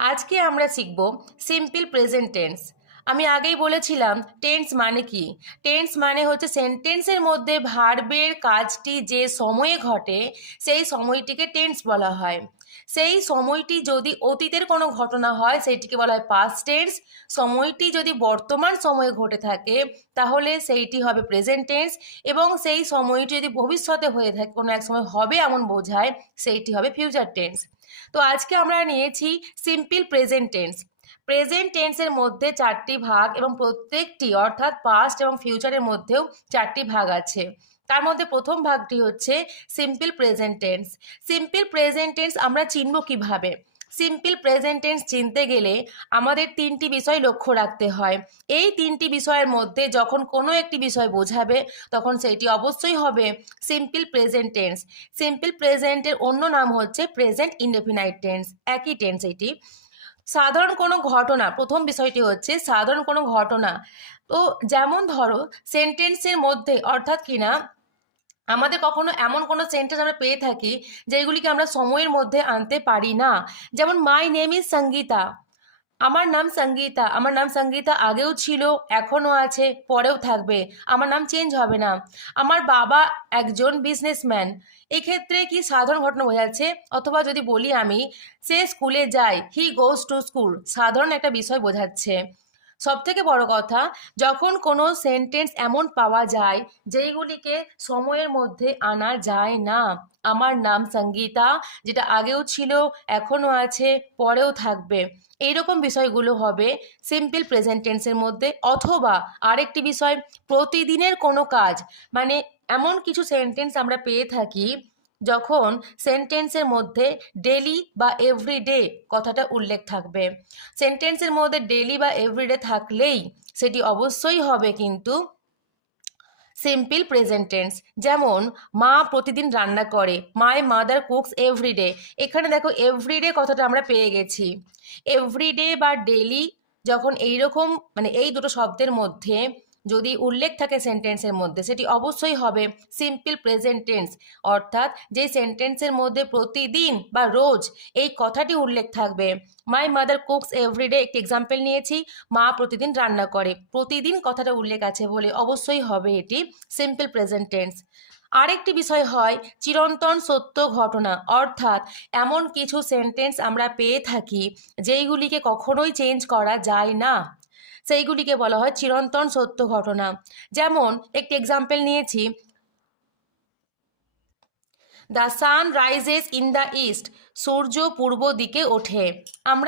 আজকে আমরা শিখব সিম্পল প্রেজেন্ট টেন্স। আমি আগেই বলেছিলাম টেন্স মানে কি। টেন্স মানে হচ্ছে সেন্টেন্সের মধ্যে ভার্বের কাজটি যে সময়ে ঘটে সেই সময়টিকে টেন্স বলা হয়। সেই সময়টি যদি অতীতের কোনো ঘটনা হয় সেইটিকে বলা হয় পাস্ট টেন্স। সময়টি যদি বর্তমান সময়ে ঘটে থাকে তাহলে সেইটি হবে প্রেজেন্ট টেন্স, এবং সেই সময়টি যদি ভবিষ্যতে হয়ে থাকে, কোনো এক সময় হবে এমন বোঝায়, সেইটি হবে ফিউচার টেন্স। তো আজকে আমরা নিয়েছি সিম্পল প্রেজেন্ট টেন্স। প্রেজেন্ট টেন্সের মধ্যে চারটি ভাগ এবং প্রত্যেকটি অর্থাৎ পাস্ট এবং ফিউচারের মধ্যেও চারটি ভাগ আছে। তার মধ্যে প্রথম ভাগটি হচ্ছে simple present tense. Simple present tense আমরা চিনব কিভাবে? সিম্পল প্রেজেন্ট টেন্স চিনতে গেলে আমাদের তিনটি বিষয় লক্ষ্য রাখতে হয়। এই তিনটি বিষয়ের মধ্যে যখন কোনো একটি বিষয় বোঝাবে তখন সেটি অবশ্যই হবে সিম্পল প্রেজেন্ট টেন্স। সিম্পল প্রেজেন্টের অন্য নাম হচ্ছে প্রেজেন্ট ইনডেফিনাইট টেন্স, একই টেন্স এটি। সাধারণ কোনো ঘটনা, প্রথম বিষয়টি হচ্ছে সাধারণ কোনো ঘটনা। তো যেমন ধরো সেন্টেন্সের মধ্যে অর্থাৎ কিনা আমাদের কখনো এমন কোনো সেন্টেন্স আমরা পেয়ে থাকি যেগুলিকে আমরা সময়ের মধ্যে আনতে পারি না। যেমন মাই নেম ইজ সঙ্গীতা, আমার নাম সঙ্গীতা। আমার নাম সঙ্গীতা আগেও ছিল, এখনও আছে, পরেও থাকবে, আমার নাম চেঞ্জ হবে না। আমার বাবা একজন বিজনেসম্যান, এক্ষেত্রে কি সাধারণ ঘটনা বোঝাচ্ছে। অথবা যদি বলি আমি সে স্কুলে যায়, হি গোজ টু স্কুল, সাধারণ একটা বিষয় বোঝাচ্ছে। সব থেকে বড় কথা, যখন কোনো সেন্টেন্স এমন পাওয়া যায় যেইগুলিকে সময়ের মধ্যে আনা যায় না। আমার নাম সঙ্গীতা, যেটা আগেও ছিল, এখনও আছে, পরেও থাকবে, এইরকম বিষয়গুলো হবে সিম্পল প্রেজেন্ট টেন্সের মধ্যে। অথবা আরেকটি বিষয়, প্রতিদিনের কোনো কাজ, মানে এমন কিছু সেন্টেন্স আমরা পেয়ে থাকি যখন সেন্টেন্সের মধ্যে ডেলি বা এভরিডে কথাটা উল্লেখ থাকবে। সেন্টেন্সের মধ্যে ডেলি বা এভরিডে থাকলেই সেটি অবশ্যই হবে কিন্তু সিম্পল প্রেজেন্ট টেন্স। যেমন মা প্রতিদিন রান্না করে, মাই মাদার কুকস এভরিডে। এখানে দেখো এভরিডে কথাটা আমরা পেয়ে গেছি। এভরিডে বা ডেলি যখন এইরকম মানে এই দুটো শব্দের মধ্যে যদি উল্লেখ থাকে সেন্টেন্সের মধ্যে, সেটি অবশ্যই হবে সিম্পল প্রেজেন্ট টেন্স। অর্থাৎ যে সেন্টেন্সের মধ্যে প্রতিদিন বা রোজ এই কথাটি উল্লেখ থাকবে। মাই মাদার কুকস এভরিডে একটি এক্সাম্পল নিয়েছি, মা প্রতিদিন রান্না করে, প্রতিদিন কথাটা উল্লেখ আছে বলে অবশ্যই হবে এটি সিম্পল প্রেজেন্ট টেন্স। আরেকটি বিষয় হয় চিরন্তন সত্য ঘটনা, অর্থাৎ এমন কিছু সেন্টেন্স আমরা পেয়ে থাকি যেইগুলিকে কখনোই চেঞ্জ করা যায় না, সেইগুলিকে বলা হয় চিরন্তন সত্য ঘটনা। যেমন একটি এক্সাম্পল নিয়েছি, the sun rises in the east, সূর্য পূর্ব দিকে ওঠে। আমরা